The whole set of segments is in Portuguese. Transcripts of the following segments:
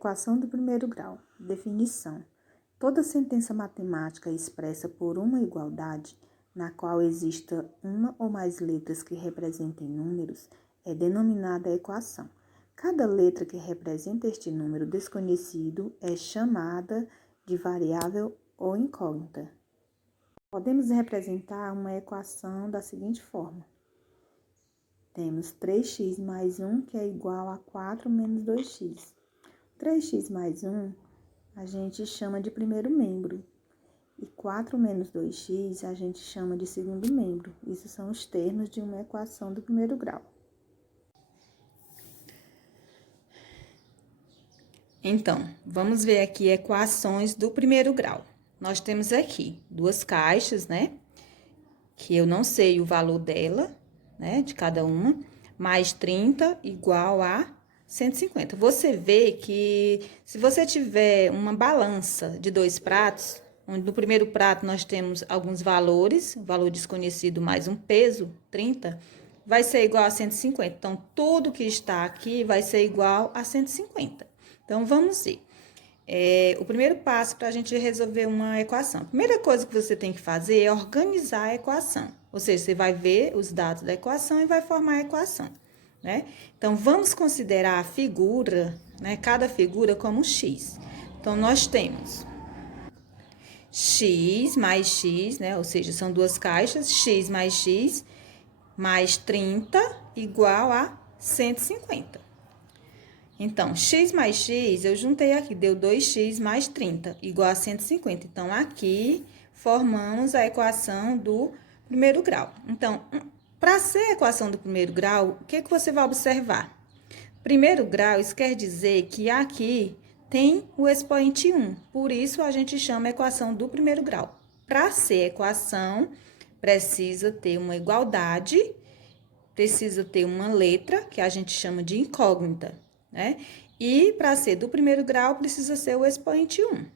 Equação do primeiro grau. Definição. Toda sentença matemática expressa por uma igualdade, na qual exista uma ou mais letras que representem números, é denominada equação. Cada letra que representa este número desconhecido é chamada de variável ou incógnita. Podemos representar uma equação da seguinte forma. Temos 3x mais 1, que é igual a 4 menos 2x. 3x mais 1, a gente chama de primeiro membro. E 4 menos 2x, a gente chama de segundo membro. Isso são os termos de uma equação do primeiro grau. Então, vamos ver aqui equações do primeiro grau. Nós temos aqui duas caixas, né? Que eu não sei o valor dela, né? De cada uma. Mais 30 igual a 150. Você vê que se você tiver uma balança de dois pratos, onde no primeiro prato nós temos alguns valores, valor desconhecido mais um peso, 30, vai ser igual a 150. Então, tudo que está aqui vai ser igual a 150. Então, vamos ver. O primeiro passo para a gente resolver uma equação. A primeira coisa que você tem que fazer é organizar a equação. Ou seja, você vai ver os dados da equação e vai formar a equação, né? Então, vamos considerar a figura, né? Cada figura como x. Então, nós temos x mais x, né? Ou seja, são duas caixas, x mais 30 igual a 150. Então, x mais x, eu juntei aqui, deu 2x mais 30, igual a 150. Então, aqui, formamos a equação do primeiro grau. Então, para ser a equação do primeiro grau, o que você vai observar? Primeiro grau, isso quer dizer que aqui tem o expoente 1. Por isso, a gente chama a equação do primeiro grau. Para ser equação, precisa ter uma igualdade, precisa ter uma letra, que a gente chama de incógnita, né? E para ser do primeiro grau, precisa ser o expoente 1,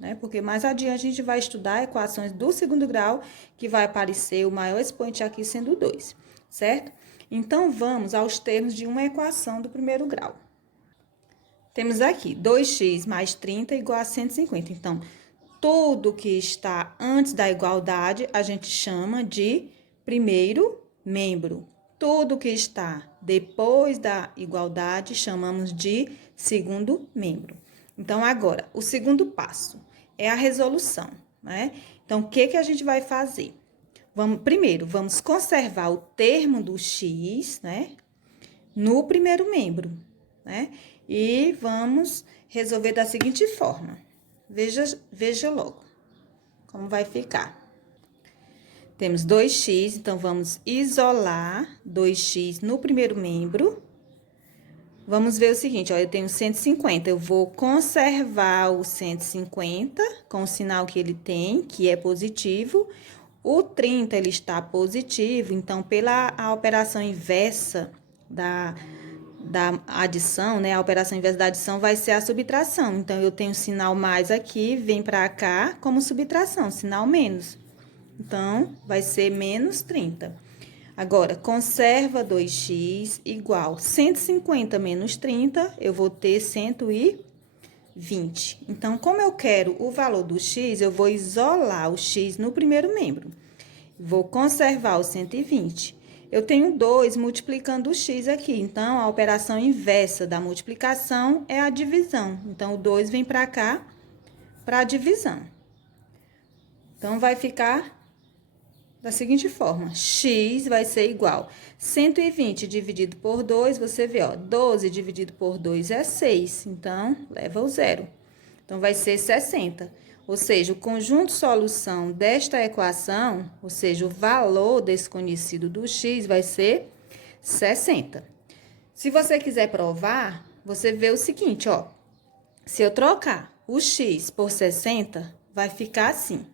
né? Porque mais adiante a gente vai estudar equações do segundo grau, que vai aparecer o maior expoente aqui sendo 2, certo? Então, vamos aos termos de uma equação do primeiro grau. Temos aqui 2x mais 30 igual a 150. Então, tudo que está antes da igualdade, a gente chama de primeiro membro. Tudo que está depois da igualdade, chamamos de segundo membro. Então, agora, o segundo passo é a resolução, né? Então, o que a gente vai fazer? Primeiro, vamos conservar o termo do x, né? No primeiro membro, né? E vamos resolver da seguinte forma. Veja logo como vai ficar. Temos 2x, então, vamos isolar 2x no primeiro membro. Vamos ver o seguinte, ó, eu tenho 150, eu vou conservar o 150 com o sinal que ele tem, que é positivo. O 30, ele está positivo, então, pela operação inversa da adição, né, a operação inversa da adição vai ser a subtração. Então, eu tenho sinal mais aqui, vem para cá como subtração, sinal menos. Então, vai ser menos 30. Agora, conserva 2x igual 150 menos 30, eu vou ter 120. Então, como eu quero o valor do x, eu vou isolar o x no primeiro membro. Vou conservar o 120. Eu tenho 2 multiplicando o x aqui, então, a operação inversa da multiplicação é a divisão. Então, o 2 vem para cá, para a divisão. Então, vai ficar da seguinte forma, x vai ser igual 120 dividido por 2, você vê, ó, 12 dividido por 2 é 6, então, leva o zero. Então, vai ser 60. Ou seja, o conjunto solução desta equação, ou seja, o valor desconhecido do x vai ser 60. Se você quiser provar, você vê o seguinte, ó, se eu trocar o x por 60, vai ficar assim.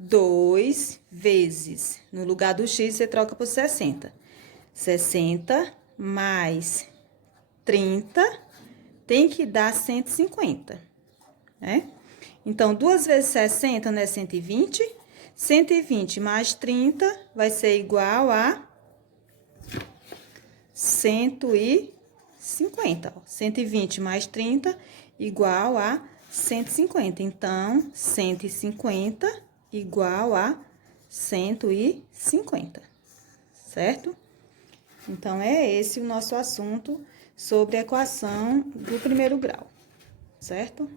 2 vezes, no lugar do x, você troca por 60. 60 mais 30 tem que dar 150, né? Então, 2 vezes 60, né, 120. 120 mais 30 vai ser igual a 150. 120 mais 30 igual a 150. Então, 150 igual a 150, certo? Então, é esse o nosso assunto sobre a equação do primeiro grau, certo?